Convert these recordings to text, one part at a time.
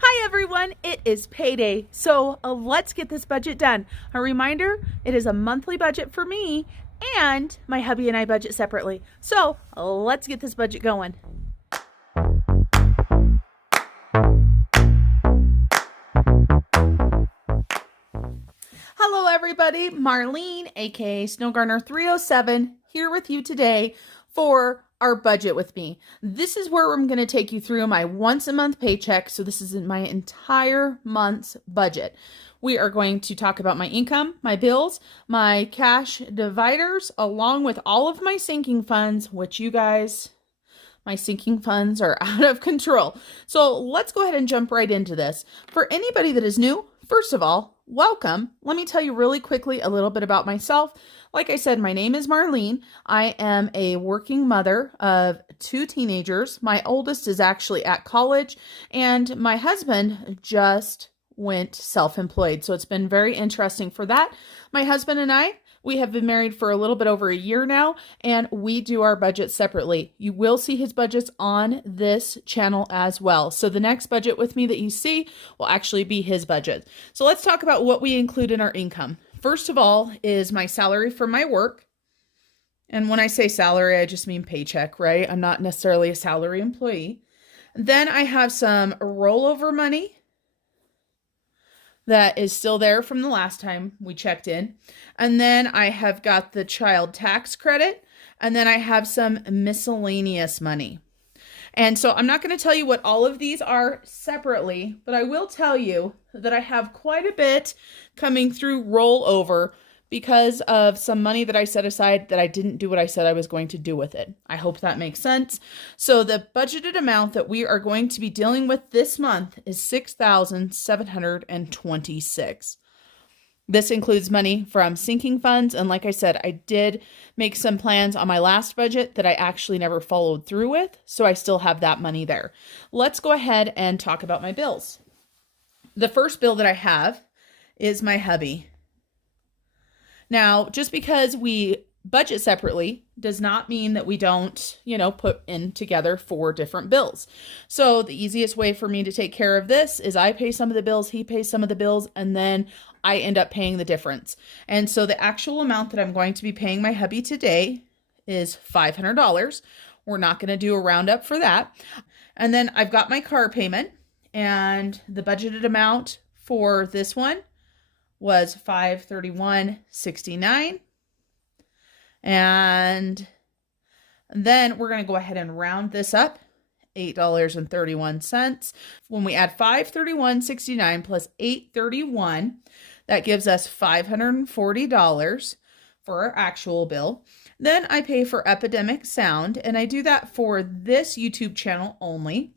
Hi everyone, it is payday, so let's get this budget done. A reminder, it is a monthly budget for me and my hubby and I budget separately. So let's get this budget going. Hello everybody, Marlene, aka Snowgarner307, here with you today for our budget with me. This is where I'm going to take you through my once a month paycheck. So this is my entire month's budget. We are going to talk about my income, my bills, my cash dividers, along with all of my sinking funds, which you guys, my sinking funds are out of control. So let's go ahead and jump right into this. For anybody that is new, first of all, welcome. Let me tell you really quickly a little bit about myself. Like I said, my name is Marlene. I am a working mother of 2 teenagers. My oldest is actually at college, and my husband just went self-employed. So it's been very interesting for that. My husband and I, we have been married for a little bit over a year now, and we do our budget separately. You will see his budgets on this channel as well. So the next budget with me that you see will actually be his budget. So let's talk about what we include in our income. First of all is my salary for my work. And when I say salary, I just mean paycheck, right? I'm not necessarily a salary employee. Then I have some rollover money that is still there from the last time we checked in. And then I have got the child tax credit. And then I have some miscellaneous money. And so I'm not going to tell you what all of these are separately, but I will tell you that I have quite a bit coming through rollover because of some money that I set aside that I didn't do what I said I was going to do with it. I hope that makes sense. So the budgeted amount that we are going to be dealing with this month is $6,726. This includes money from sinking funds. And like I said, I did make some plans on my last budget that I actually never followed through with. So I still have that money there. Let's go ahead and talk about my bills. The first bill that I have is my hubby. Now, just because we budget separately does not mean that we don't, put in together 4 different bills. So the easiest way for me to take care of this is I pay some of the bills, he pays some of the bills, and then I end up paying the difference. And so the actual amount that I'm going to be paying my hubby today is $500. We're not going to do a roundup for that. And then I've got my car payment, and the budgeted amount for this one was $531.69. And then we're going to go ahead and round this up, $8.31. When we add $531.69 plus $8.31, that gives us $540 for our actual bill. Then I pay for Epidemic Sound, and I do that for this YouTube channel only.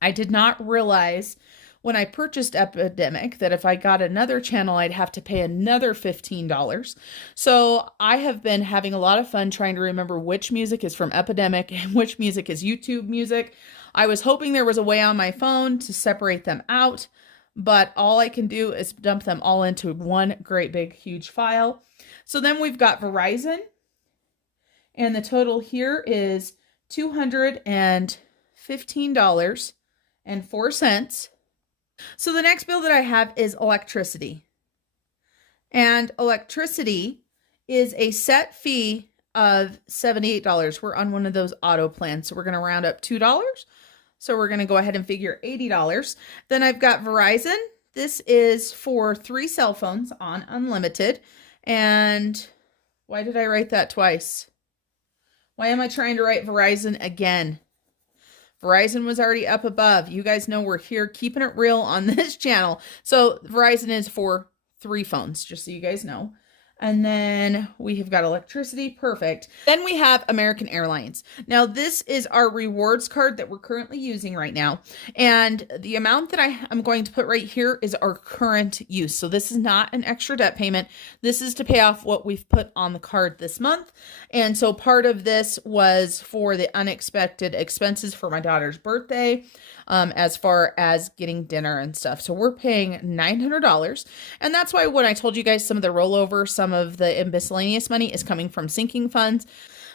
I did not realize when I purchased Epidemic that if I got another channel, I'd have to pay another $15. So I have been having a lot of fun trying to remember which music is from Epidemic and which music is YouTube music. I was hoping there was a way on my phone to separate them out, but all I can do is dump them all into one great big huge file. So then we've got Verizon, and the total here is $215.04. So the next bill that I have is electricity. And electricity is a set fee of $78. We're on one of those auto plans, so we're going to round up $2. So we're going to go ahead and figure $80. Then I've got Verizon. This is for 3 cell phones on unlimited. And why did I write that twice? Why am I trying to write Verizon again? Verizon was already up above. You guys know we're here keeping it real on this channel. So Verizon is for 3 phones, just so you guys know. And then we have got electricity. Perfect. Then we have American Airlines. Now, this is our rewards card that we're currently using right now. And the amount that I am going to put right here is our current use. So this is not an extra debt payment. This is to pay off what we've put on the card this month. And so part of this was for the unexpected expenses for my daughter's birthday. as far as getting dinner and stuff. So we're paying $900. And that's why when I told you guys some of the rollover, some of the miscellaneous money is coming from sinking funds.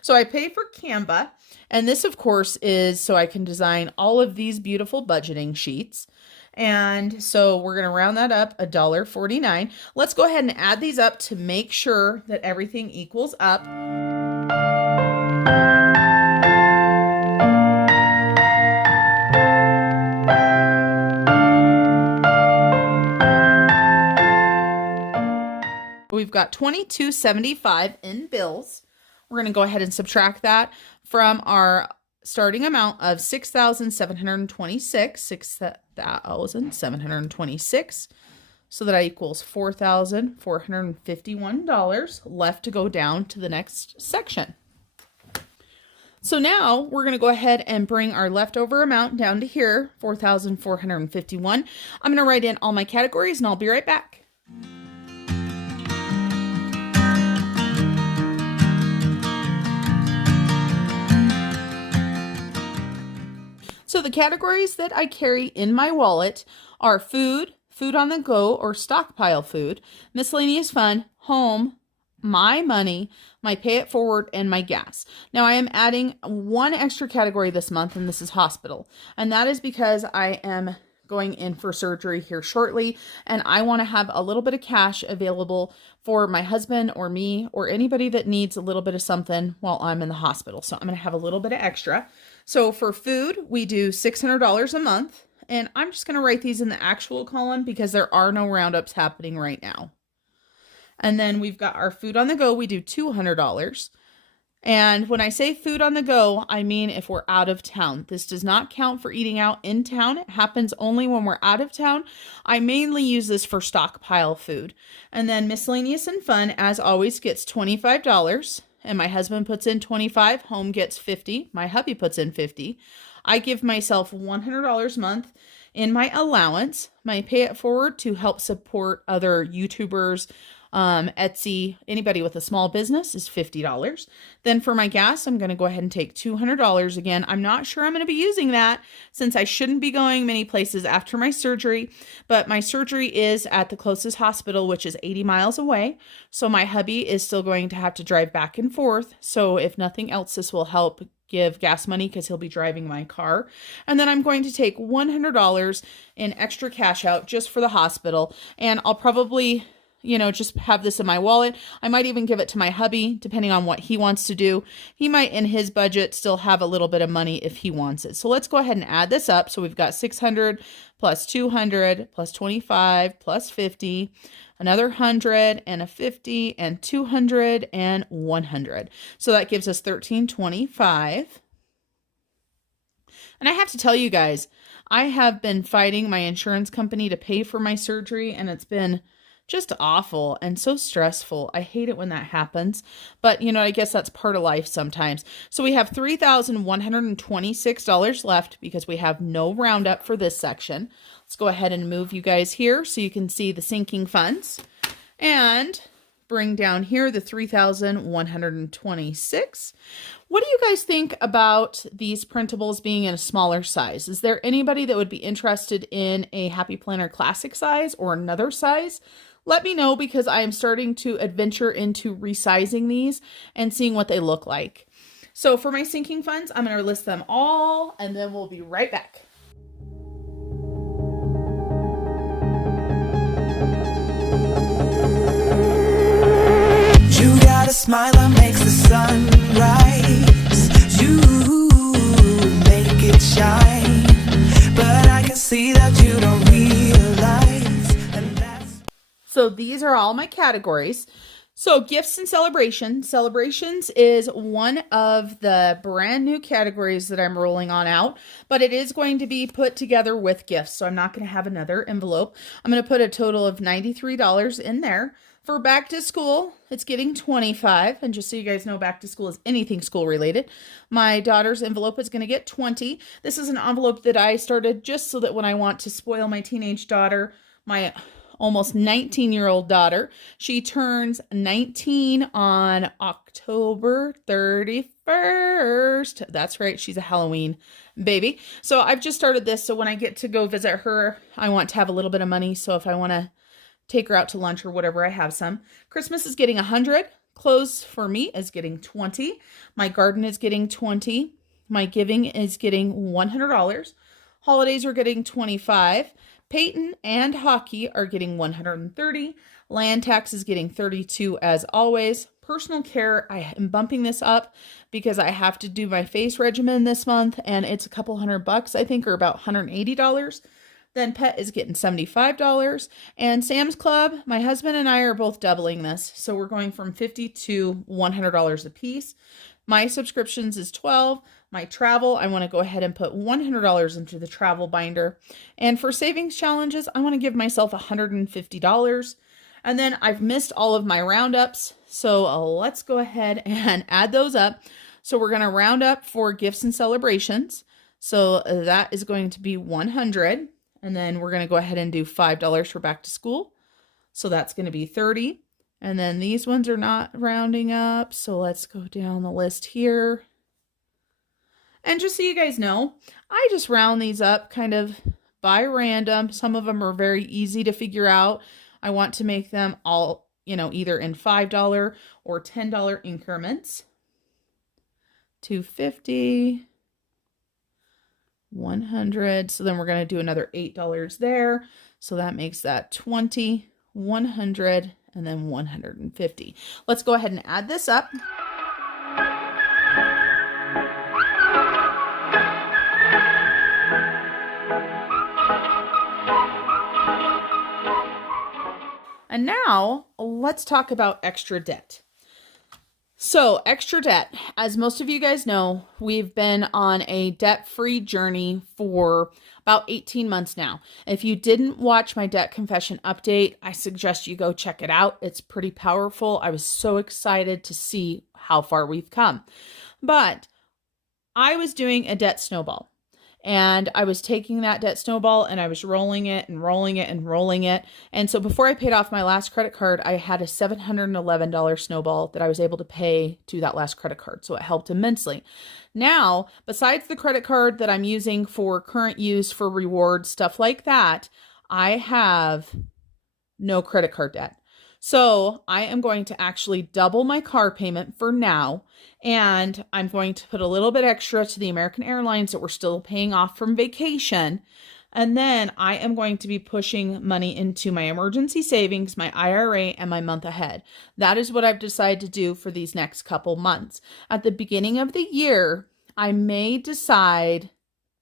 So I pay for Canva. And this, of course, is so I can design all of these beautiful budgeting sheets. And so we're going to round that up $1.49. Let's go ahead and add these up to make sure that everything equals up. We've got $22.75 in bills. We're going to go ahead and subtract that from our starting amount of $6,726, so that equals $4,451 left to go down to the next section. So now we're going to go ahead and bring our leftover amount down to here, $4,451. I'm going to write in all my categories and I'll be right back. So the categories that I carry in my wallet are food, food on the go or stockpile food, miscellaneous fund, home, my money, my pay it forward, and my gas. Now I am adding one extra category this month, and this is hospital. And that is because I am going in for surgery here shortly, and I want to have a little bit of cash available for my husband or me or anybody that needs a little bit of something while I'm in the hospital. So I'm going to have a little bit of extra. So for food, we do $600 a month, and I'm just going to write these in the actual column because there are no roundups happening right now. And then we've got our food on the go, we do $200. And when I say food on the go, I mean if we're out of town. This does not count for eating out in town. It happens only when we're out of town. I mainly use this for stockpile food. And then miscellaneous and fun, as always, gets $25. And my husband puts in $25. Home gets $50. My hubby puts in $50. I give myself $100 a month in my allowance. My pay it forward to help support other YouTubers, Etsy, anybody with a small business is $50. Then for my gas, I'm going to go ahead and take $200 again. I'm not sure I'm going to be using that since I shouldn't be going many places after my surgery, but my surgery is at the closest hospital, which is 80 miles away. So my hubby is still going to have to drive back and forth. So if nothing else, this will help give gas money because he'll be driving my car. And then I'm going to take $100 in extra cash out just for the hospital. And I'll probably just have this in my wallet. I might even give it to my hubby, depending on what he wants to do. He might, in his budget, still have a little bit of money if he wants it. So let's go ahead and add this up. So we've got 600 plus 200 plus 25 plus 50, another 100 and a 50 and 200 and 100. So that gives us 1325. And I have to tell you guys, I have been fighting my insurance company to pay for my surgery, and it's been just awful and so stressful. I hate it when that happens, but I guess that's part of life sometimes. So we have $3,126 left because we have no roundup for this section. Let's go ahead and move you guys here so you can see the sinking funds and bring down here the $3,126. What do you guys think about these printables being in a smaller size? Is there anybody that would be interested in a Happy Planner Classic size or another size? Let me know because I am starting to adventure into resizing these and seeing what they look like. So for my sinking funds, I'm going to list them all and then we'll be right back. You got a smile that makes the sun rise. You make it shine, but I can see that you don't realize. So these are all my categories. So gifts and celebrations. Celebrations is one of the brand new categories that I'm rolling on out, but it is going to be put together with gifts. So I'm not going to have another envelope. I'm going to put a total of $93 in there. For back to school, it's getting $25. And just so you guys know, back to school is anything school related. My daughter's envelope is going to get $20. This is an envelope that I started just so that when I want to spoil my teenage daughter, my almost 19-year-old daughter, she turns 19 on October 31st. That's right. She's a Halloween baby. So I've just started this. So when I get to go visit her, I want to have a little bit of money. So if I want to take her out to lunch or whatever, I have some. Christmas is getting 100. Clothes for me is getting 20. My garden is getting 20. My giving is getting $100. Holidays are getting 25. Peyton and hockey are getting 130. Land tax is getting 32 as always. Personal care, I am bumping this up because I have to do my face regimen this month and it's a couple $100, I think, or about $180. Then pet is getting $75. And Sam's Club, my husband and I are both doubling this. So we're going from $50 to $100 a piece. My subscriptions is $12. My travel, I want to go ahead and put $100 into the travel binder. And for savings challenges, I want to give myself $150. And then I've missed all of my roundups. So let's go ahead and add those up. So we're going to round up for gifts and celebrations. So that is going to be 100. And then we're going to go ahead and do $5 for back to school. So that's going to be 30. And then these ones are not rounding up. So let's go down the list here. And just so you guys know, I just round these up kind of by random. Some of them are very easy to figure out. I want to make them all, either in $5 or $10 increments. 250, 100. So then we're going to do another $8 there. So that makes that 20, 100, and then 150. Let's go ahead and add this up. And now let's talk about extra debt. So extra debt, as most of you guys know, we've been on a debt-free journey for about 18 months now. If you didn't watch my debt confession update, I suggest you go check it out. It's pretty powerful. I was so excited to see how far we've come. But I was doing a debt snowball. And I was taking that debt snowball and I was rolling it and rolling it and rolling it. And so before I paid off my last credit card, I had a $711 snowball that I was able to pay to that last credit card. So it helped immensely. Now, besides the credit card that I'm using for current use for rewards, stuff like that, I have no credit card debt. So I am going to actually double my car payment for now. And I'm going to put a little bit extra to the American Airlines that we're still paying off from vacation. And then I am going to be pushing money into my emergency savings, my IRA, and my month ahead. That is what I've decided to do for these next couple months. At the beginning of the year, I may decide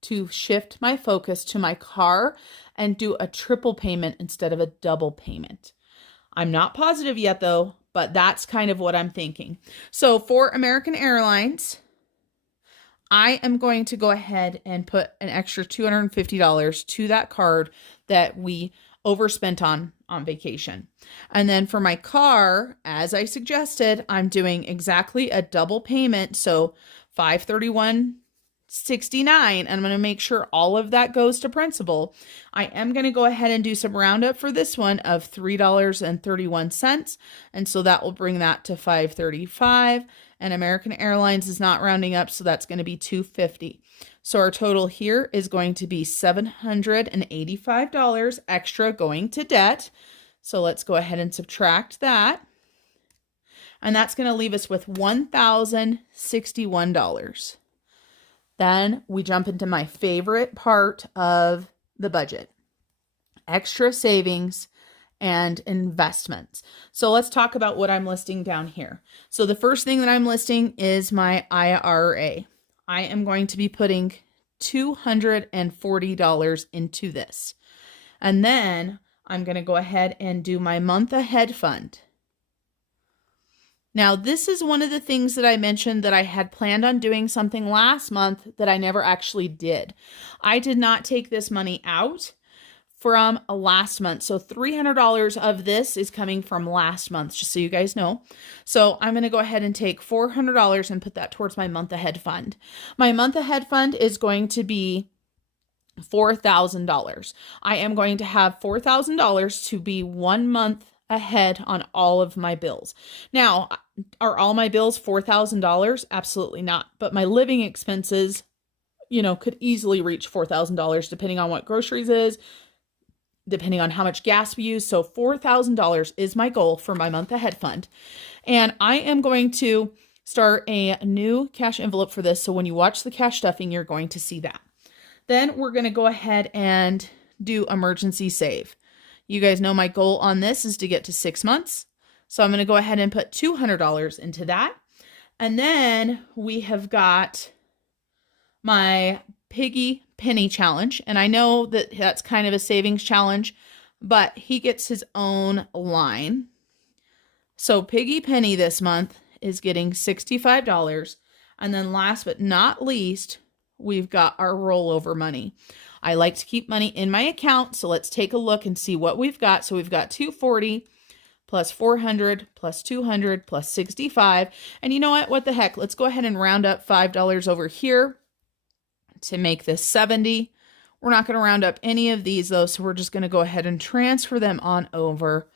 to shift my focus to my car and do a triple payment instead of a double payment. I'm not positive yet though, but that's kind of what I'm thinking. So for American Airlines, I am going to go ahead and put an extra $250 to that card that we overspent on vacation. And then for my car, as I suggested, I'm doing exactly a double payment. So $531.69, and I'm going to make sure all of that goes to principal. I am going to go ahead and do some roundup for this one of $3.31. And so that will bring that to $535. And American Airlines is not rounding up, so that's going to be $250. So our total here is going to be $785 extra going to debt. So let's go ahead and subtract that. And that's going to leave us with $1,061. Then we jump into my favorite part of the budget, extra savings and investments. So let's talk about what I'm listing down here. So the first thing that I'm listing is my IRA. I am going to be putting $240 into this. And then I'm going to go ahead and do my month ahead fund. Now, this is one of the things that I mentioned that I had planned on doing something last month that I never actually did. I did not take this money out from last month. So $300 of this is coming from last month, just so you guys know. So I'm going to go ahead and take $400 and put that towards my month ahead fund. My month ahead fund is going to be $4,000. I am going to have $4,000 to be 1 month ahead on all of my bills. Now, are all my bills $4,000? Absolutely not. But my living expenses could easily reach $4,000 depending on what groceries is, depending on how much gas we use. So $4,000 is my goal for my month ahead fund. And I am going to start a new cash envelope for this. So when you watch the cash stuffing, you're going to see that. Then we're going to go ahead and do emergency save. You guys know my goal on this is to get to 6 months. So I'm going to go ahead and put $200 into that. And then we have got my piggy penny challenge. And I know that that's kind of a savings challenge, but he gets his own line. So piggy penny this month is getting $65. And then last but not least, we've got our rollover money. I like to keep money in my account. So let's take a look and see what we've got. So we've got 240 plus 400 plus 200 plus 65. And you know what? What the heck? Let's go ahead and round up $5 over here to make this 70. We're not going to round up any of these though, so we're just going to go ahead and transfer them on over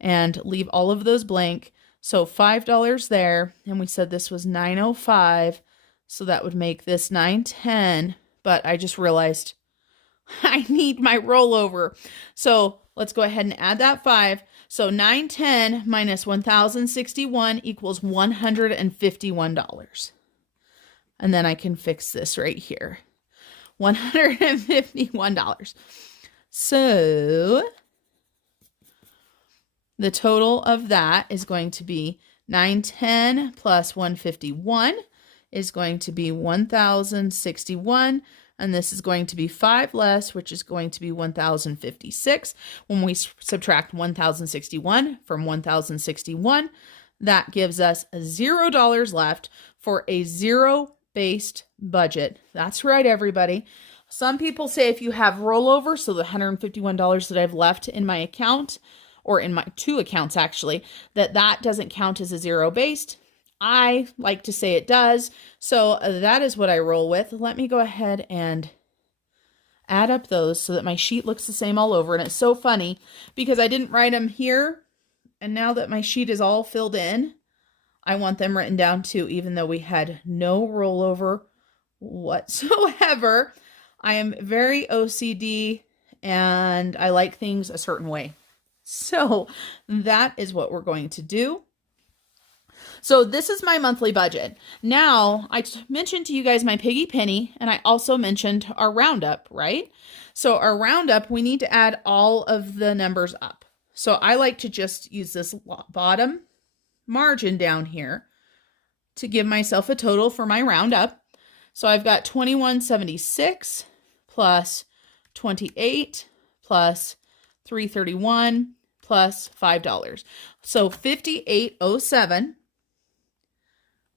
and leave all of those blank. So $5 there, and we said this was $9.05, so that would make this $9.10, but I just realized I need my rollover. So let's go ahead and add that 5. So $9.10 minus $1,061 equals $151. And then I can fix this right here. $151. So the total of that is going to be $9.10 plus $151 is going to be $1,061. And this is going to be 5 less, which is going to be $1,056. When we subtract $1,061 from $1,061, that gives us $0 left for a zero-based budget. That's right, everybody. Some people say if you have rollover, so the $151 that I've left in my account, or in my 2 accounts actually, that doesn't count as a zero-based. I like to say it does. So that is what I roll with. Let me go ahead and add up those so that my sheet looks the same all over. And it's so funny because I didn't write them here. And now that my sheet is all filled in, I want them written down too, even though we had no rollover whatsoever. I am very OCD and I like things a certain way. So that is what we're going to do. So this is my monthly budget. Now, I mentioned to you guys my piggy penny, and I also mentioned our roundup, right? So our roundup, we need to add all of the numbers up. So I like to just use this bottom margin down here to give myself a total for my roundup. So I've got 2176 plus 28 plus 331 plus $5. So 5807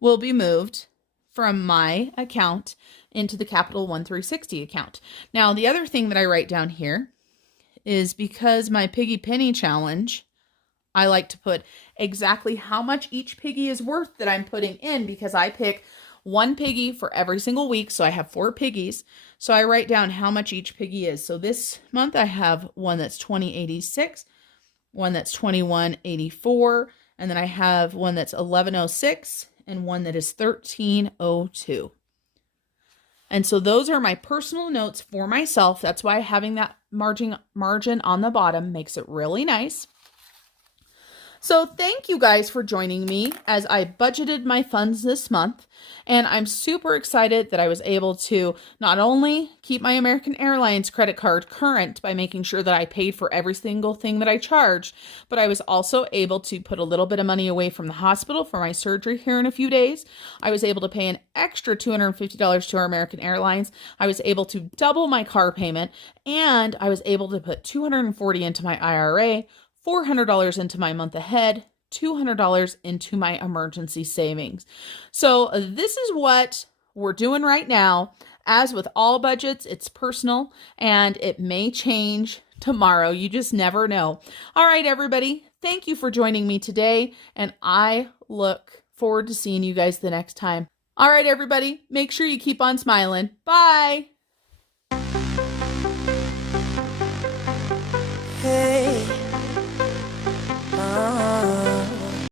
will be moved from my account into the Capital One 360 account. Now, the other thing that I write down here is because my piggy penny challenge, I like to put exactly how much each piggy is worth that I'm putting in, because I pick one piggy for every single week. So I have 4 piggies. So I write down how much each piggy is. So this month I have one that's $20.86, one that's $21.84, and then I have one that's $11.06 and one that is $13.02. And so those are my personal notes for myself. That's why having that margin on the bottom makes it really nice. So thank you guys for joining me as I budgeted my funds this month. And I'm super excited that I was able to not only keep my American Airlines credit card current by making sure that I paid for every single thing that I charged, but I was also able to put a little bit of money away from the hospital for my surgery here in a few days. I was able to pay an extra $250 to our American Airlines. I was able to double my car payment, and I was able to put $240 into my IRA, $400 into my month ahead, $200 into my emergency savings. So this is what we're doing right now. As with all budgets, it's personal and it may change tomorrow. You just never know. All right, everybody. Thank you for joining me today, and I look forward to seeing you guys the next time. All right, everybody. Make sure you keep on smiling. Bye. Hey.